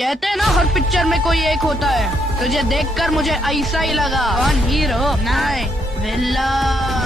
कहते हैं ना हर पिक्चर में कोई एक होता है, तुझे देखकर मुझे ऐसा ही लगा। कौन हीरो? नहीं, विलन।